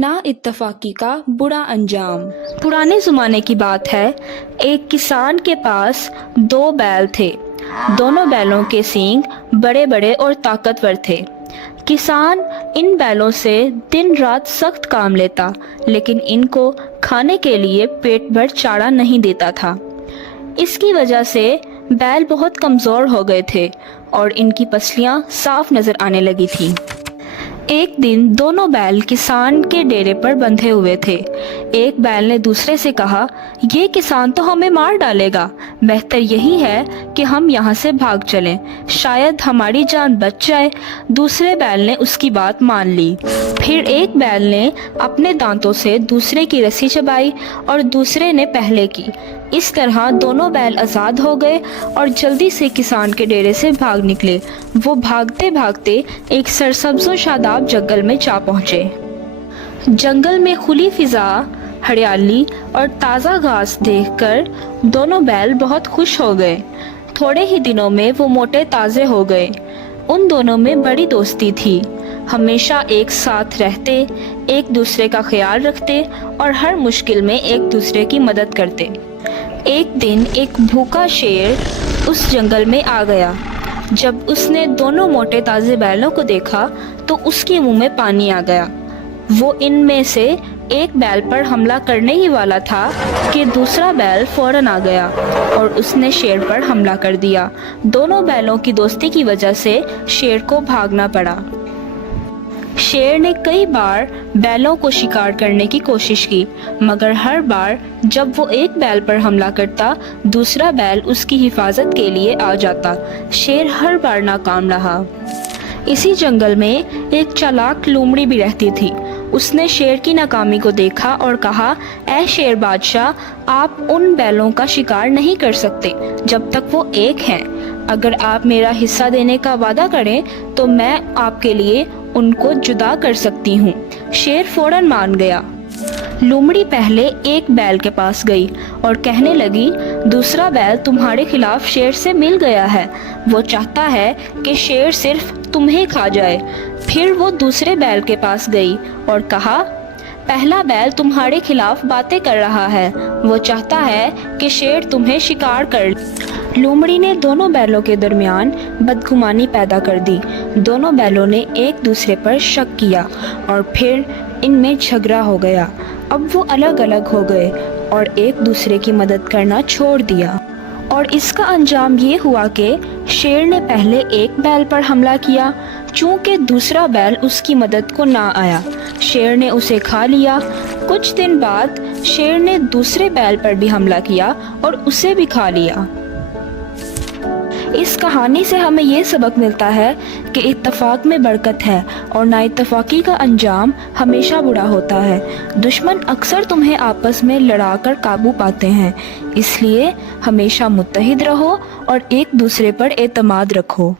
نا इत्तफाकी का बुरा अंजाम। पुराने ज़माने की बात है। एक किसान के पास 2 बैल थे। दोनों बैलों के सींग बड़े बड़े और ताकतवर थे। किसान इन बैलों से दिन रात सख्त काम लेता, लेकिन इनको खाने के लिए पेट भर चारा नहीं देता था। इसकी वजह से बैल बहुत कमज़ोर हो गए थे और इनकी पसलियां साफ नज़र आने लगी थी। एक दिन दोनों बैल किसान के डेरे पर बंधे हुए थे। एक बैल ने दूसरे से कहा, ये किसान तो हमें मार डालेगा, बेहतर यही है कि हम यहाँ से भाग चलें, शायद हमारी जान बच जाए। दूसरे बैल ने उसकी बात मान ली। फिर एक बैल ने अपने दांतों से दूसरे की रस्सी चबाई और दूसरे ने पहले की। इस तरह दोनों बैल आज़ाद हो गए और जल्दी से किसान के डेरे से भाग निकले। वो भागते भागते एक सरसब्ज़ व शादाब जंगल में जा पहुँचे। जंगल में खुली फिजा, हरियाली और ताज़ा घास देखकर दोनों बैल बहुत खुश हो गए। थोड़े ही दिनों में वो मोटे ताज़े हो गए। उन दोनों में बड़ी दोस्ती थी। हमेशा एक साथ रहते, एक दूसरे का ख्याल रखते और हर मुश्किल में एक दूसरे की मदद करते। एक दिन एक भूखा शेर उस जंगल में आ गया। जब उसने दोनों मोटे ताज़े बैलों को देखा तो उसके मुंह में पानी आ गया। वो इनमें से एक बैल पर हमला करने ही वाला था कि दूसरा बैल फौरन आ गया और उसने शेर पर हमला कर दिया। दोनों बैलों की दोस्ती की वजह से शेर को भागना पड़ा। शेर ने कई बार बैलों को शिकार करने की कोशिश की, मगर हर बार जब वो एक बैल पर हमला करता, दूसरा बैल उसकी हिफाजत के लिए आ जाता। शेर हर बार नाकाम रहा। इसी जंगल में एक चालाक लोमड़ी भी रहती थी। उसने शेर की नाकामी को देखा और कहा, ऐ शेर बादशाह, आप उन बैलों का शिकार नहीं कर सकते जब तक वो एक हैं। अगर आप मेरा हिस्सा देने का वादा करें तो मैं आपके लिए उनको जुदा कर सकती हूँ। शेर फौरन मान गया। लोमड़ी पहले एक बैल के पास गई और कहने लगी, दूसरा बैल तुम्हारे खिलाफ शेर से मिल गया है। वो चाहता है कि शेर सिर्फ तुम्हें खा जाए। फिर वो दूसरे बैल के पास गई और कहा, पहला बैल तुम्हारे खिलाफ बातें कर रहा है। वो चाहता है कि शेर तुम्हें शिकार कर। लोमड़ी ने दोनों बैलों के दरमियान बदगुमानी पैदा कर दी। दोनों बैलों ने एक दूसरे पर शक किया और फिर इनमें झगड़ा हो गया। अब वो अलग अलग हो गए और एक दूसरे की मदद करना छोड़ दिया। और इसका अंजाम ये हुआ कि शेर ने पहले एक बैल पर हमला किया। चूँकि दूसरा बैल उसकी मदद को ना आया, शेर ने उसे खा लिया। कुछ दिन बाद शेर ने दूसरे बैल पर भी हमला किया और उसे भी खा लिया। इस कहानी से हमें ये सबक मिलता है कि इत्तफाक में बरकत है और नाइत्तफाकी का अंजाम हमेशा बुरा होता है। दुश्मन अक्सर तुम्हें आपस में लड़ाकर काबू पाते हैं, इसलिए हमेशा मुत्तहिद रहो और एक दूसरे पर एतमाद रखो।